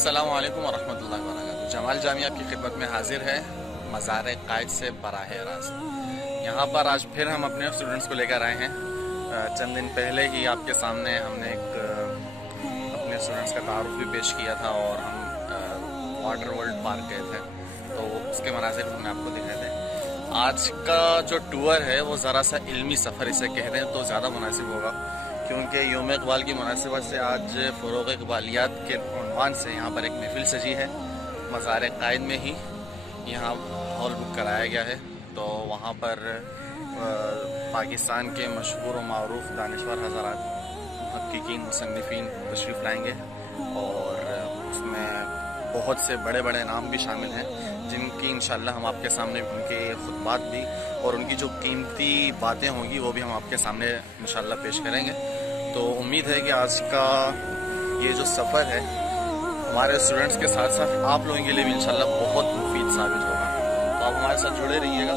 अस्सलामु अलैकुम वरहमतुल्लाहि वबरकातुहू। जमाल जामिया की खिदमत में हाजिर है मज़ार कायद से बराह रास्त। यहाँ पर आज फिर हम अपने स्टूडेंट्स को लेकर आए हैं। चंद दिन पहले ही आपके सामने हमने एक अपने स्टूडेंट्स का तारुफ भी पेश किया था और हम वाटर वर्ल्ड पार्क गए थे, तो उसके मनाज़िर हमने आपको दिखाए थे। आज का जो टूर है वो ज़रा सा इल्मी सफ़र इसे कह दें तो ज़्यादा मुनासिब होगा, क्योंकि यौम इक़बाल की मुनासिबत से आज फ़रोग़ इक़बालियात के उन्वान से यहाँ पर एक महफिल सजी है। मज़ार कायद में ही यहाँ हॉल बुक कराया गया है, तो वहाँ पर पाकिस्तान के मशहूर व मारूफ दानिश्वर हज़रात मुहक्किकीन मुसन्निफ़ीन तशरीफ़ लाएंगे और उसमें बहुत से बड़े बड़े नाम भी शामिल हैं, जिनकी इंशाअल्लाह हम आपके सामने उनके खुतबात भी और उनकी जो कीमती बातें होंगी वो भी हम आपके सामने इंशाअल्लाह पेश करेंगे। तो उम्मीद है कि आज का ये जो सफ़र है हमारे स्टूडेंट्स के साथ साथ आप लोगों के लिए भी इंशाअल्लाह बहुत मुफीद साबित होगा। तो आप हमारे साथ जुड़े रहिएगा।